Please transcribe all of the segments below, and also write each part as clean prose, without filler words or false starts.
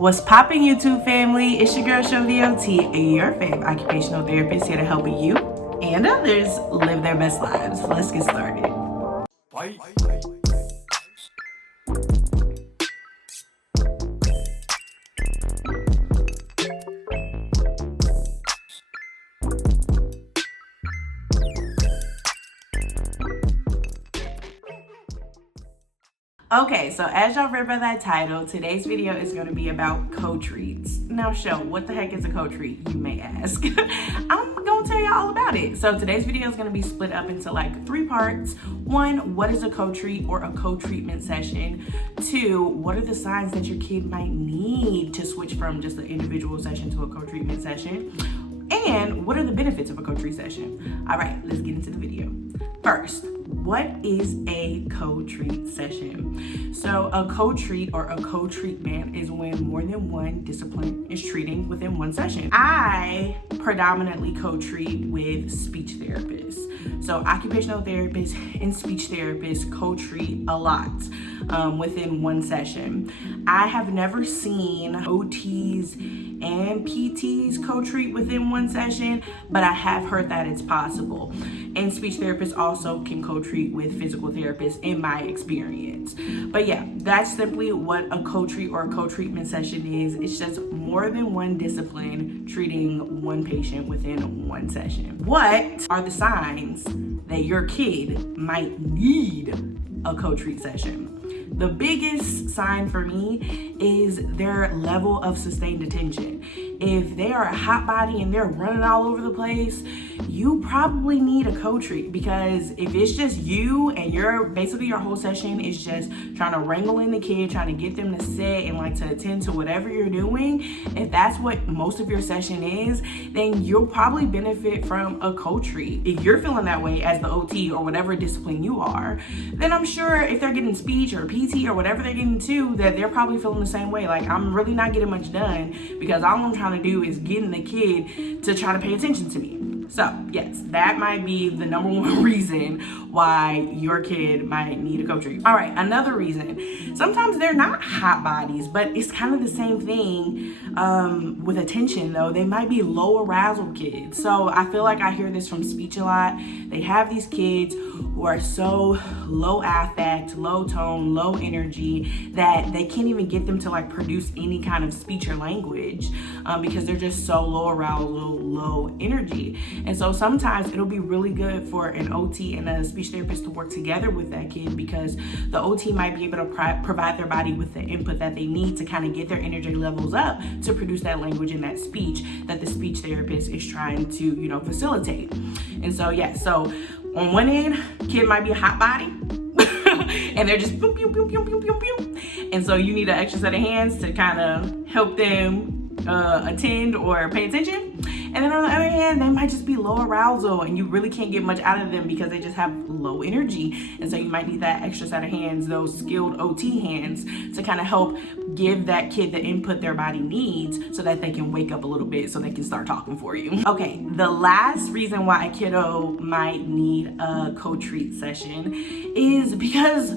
What's poppin', YouTube family? It's your girl SHOtheOT, your fave occupational therapist, here to help you and others live their best lives. Let's get started. Okay, so as y'all read by that title, today's video is going to be about Cotreats. Now, what the heck is a Cotreat, you may ask? I'm going to tell y'all all about it. So today's video is going to be split up into like 3 parts. 1, what is a Cotreat or a co-treatment session? 2, what are the signs that your kid might need to switch from just an individual session to a co-treatment session? And what are the benefits of a Cotreat session? All right, let's get into the video. First, what is a co-treat session? So a co-treat or a co-treatment is when more than one discipline is treating within one session. I predominantly co-treat with speech therapists. So occupational therapists and speech therapists co-treat a lot within one session. I have never seen OTs and PTs co-treat within one session, but I have heard that it's possible. And speech therapists also can co-treat with physical therapists in my experience. But yeah, that's simply what a co-treat or a co-treatment session is. It's just more than one discipline treating one patient within one session. What are the signs that your kid might need a co-treat session? The biggest sign for me is their level of sustained attention. If they are a hot body and they're running all over the place, you probably need a co-treat, because if it's just you and your whole session is just trying to wrangle in the kid, trying to get them to sit and like to attend to whatever you're doing, if that's what most of your session is, then you'll probably benefit from a co-treat. If you're feeling that way as the OT or whatever discipline you are, then I'm sure if they're getting speech or PT or whatever they're getting to, that they're probably feeling the same way. Like, I'm really not getting much done because all I'm trying to do is getting the kid to try to pay attention to me. So yes, that might be the number one reason why your kid might need a co-treat. All right, another reason, sometimes they're not hot bodies, but it's kind of the same thing with attention though. They might be low arousal kids. So I feel like I hear this from speech a lot. They have these kids who are so low affect, low tone, low energy that they can't even get them to like produce any kind of speech or language because they're just so low arousal, low energy. And so sometimes it'll be really good for an OT and a speech therapist to work together with that kid, because the OT might be able to provide their body with the input that they need to kind of get their energy levels up to produce that language and that speech that the speech therapist is trying to, facilitate. And so, yeah, so on one end, kid might be a hot body and they're just boom, boom, boom, boom, boom, boom, boom. And so you need an extra set of hands to kind of help them attend or pay attention. And then on the other hand, they might just be low arousal and you really can't get much out of them because they just have low energy. And so you might need that extra set of hands, those skilled OT hands, to kind of help give that kid the input their body needs so that they can wake up a little bit so they can start talking for you. Okay, the last reason why a kiddo might need a co-treat session is because,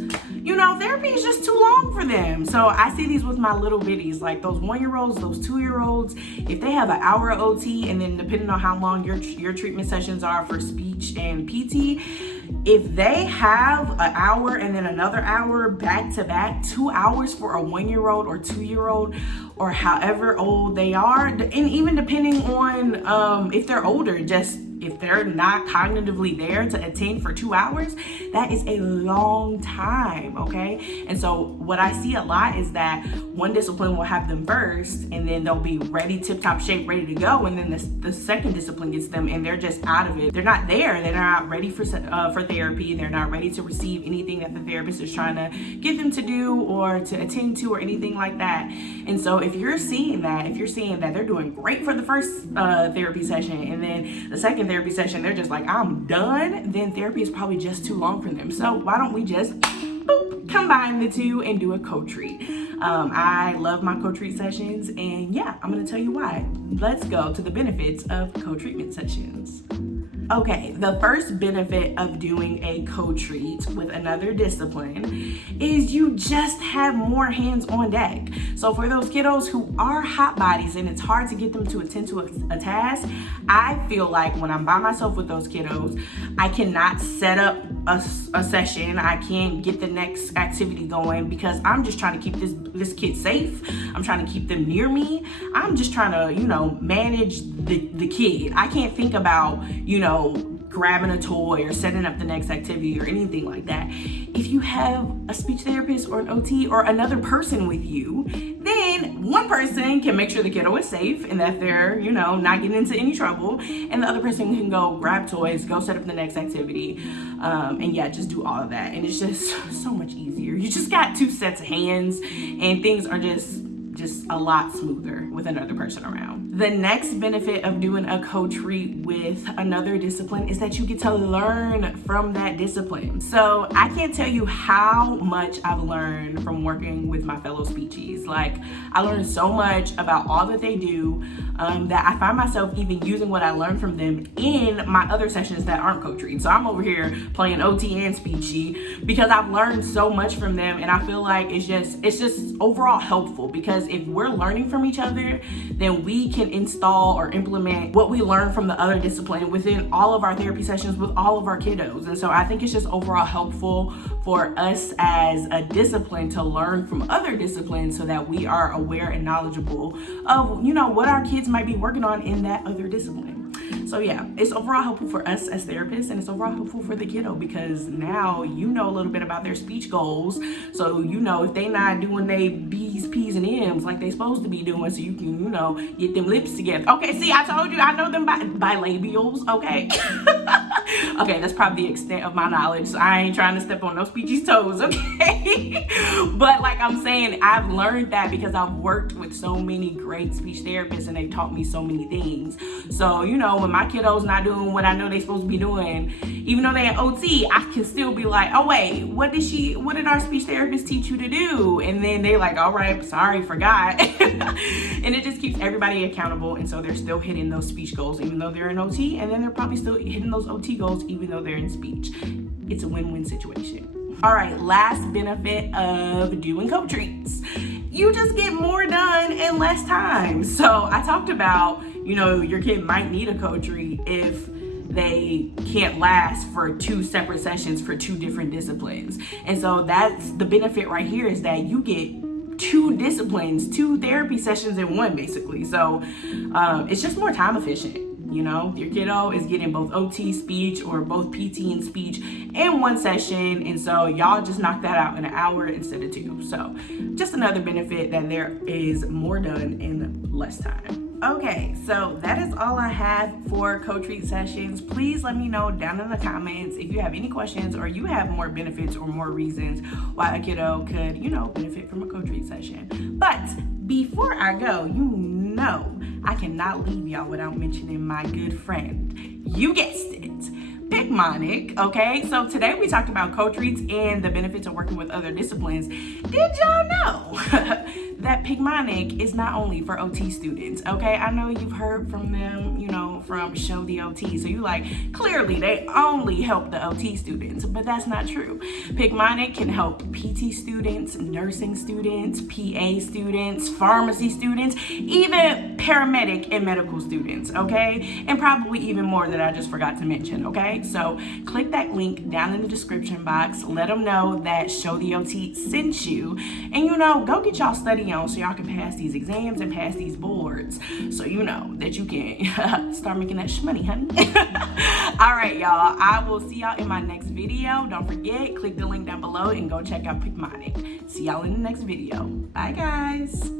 therapy is just too long for them. So I see these with my little bitties, like those 1-year-olds, those 2-year-olds. If they have an hour OT, and then depending on how long your treatment sessions are for speech and PT, if they have an hour and then another hour back to back, 2 hours for a 1-year-old or 2-year-old or however old they are, and even depending on if they're older, just if they're not cognitively there to attend for 2 hours, that is a long time, okay? And so what I see a lot is that one discipline will have them first, and then they'll be ready, tip-top shape, ready to go, and then the second discipline gets them, and they're just out of it. They're not there. They're not ready for therapy. They're not ready to receive anything that the therapist is trying to get them to do or to attend to or anything like that. And so if you're seeing that they're doing great for the first therapy session, and then the second therapy session they're just like, I'm done, then therapy is probably just too long for them. So why don't we just combine the two and do a co-treat? I love my co-treat sessions, and yeah, I'm gonna tell you why. Let's go to the benefits of co-treatment sessions. Okay, the first benefit of doing a co-treat with another discipline is you just have more hands on deck. So for those kiddos who are hot bodies and it's hard to get them to attend to a task, I feel like when I'm by myself with those kiddos, I cannot set up a session. I can't get the next activity going because I'm just trying to keep this kid safe. I'm trying to keep them near me. I'm just trying to, manage the kid. I can't think about, grabbing a toy or setting up the next activity or anything like that. If you have a speech therapist or an OT or another person with you, then one person can make sure the kiddo is safe and that they're, not getting into any trouble. And the other person can go grab toys, go set up the next activity, and just do all of that. And it's just so much easier. You just got two sets of hands and things are just a lot smoother with another person around. The next benefit of doing a co-treat with another discipline is that you get to learn from that discipline. So I can't tell you how much I've learned from working with my fellow speechies. Like, I learned so much about all that they do that I find myself even using what I learned from them in my other sessions that aren't co-treat. So I'm over here playing OT and speechy because I've learned so much from them, and I feel like it's just overall helpful, because if we're learning from each other, then we can install or implement what we learn from the other discipline within all of our therapy sessions with all of our kiddos. And so I think it's just overall helpful for us as a discipline to learn from other disciplines so that we are aware and knowledgeable of, what our kids might be working on in that other discipline. So yeah, it's overall helpful for us as therapists, and it's overall helpful for the kiddo because now you know a little bit about their speech goals. So if they not doing they B's, P's, and M's like they supposed to be doing, so you can, get them lips together. Okay, see, I told you I know them by labials, okay? Okay, that's probably the extent of my knowledge. So I ain't trying to step on no speechy's toes, okay? But like I'm saying, I've learned that because I've worked with so many great speech therapists and they've taught me so many things. So, when my kiddo's not doing what I know they're supposed to be doing, even though they're in OT, I can still be like, oh wait, what did our speech therapist teach you to do? And then they like, all right, sorry, forgot. And it just keeps everybody accountable. And so they're still hitting those speech goals, even though they're in OT. And then they're probably still hitting those OT goals, even though they're in speech. It's a win-win situation. All right, last benefit of doing co-treats. You just get more done in less time. So I talked about, your kid might need a co-treat if they can't last for 2 separate sessions for 2 different disciplines. And so that's the benefit right here, is that you get 2 disciplines, 2 therapy sessions in one, basically. So it's just more time efficient. Your kiddo is getting both OT speech or both PT and speech in one session. And so y'all just knock that out in an hour instead of 2. So just another benefit that there is more done in less time. Okay, so that is all I have for co-treat sessions. Please let me know down in the comments if you have any questions or you have more benefits or more reasons why a kiddo could, benefit from a co-treat session. But before I go, I cannot leave y'all without mentioning my good friend. You guessed it, Picmonic, okay? So today we talked about co-treats and the benefits of working with other disciplines. Did y'all know that Picmonic is not only for OT students, okay? I know you've heard from them, from SHOtheOT. So you clearly they only help the OT students, but that's not true. Picmonic can help PT students, nursing students, PA students, pharmacy students, even paramedic and medical students, okay? And probably even more that I just forgot to mention, okay? So click that link down in the description box. Let them know that SHOtheOT sent you. And go get y'all study on so y'all can pass these exams and pass these boards. So that you can start making that shmoney, honey. All right, y'all. I will see y'all in my next video. Don't forget, click the link down below and go check out Picmonic. See y'all in the next video. Bye, guys.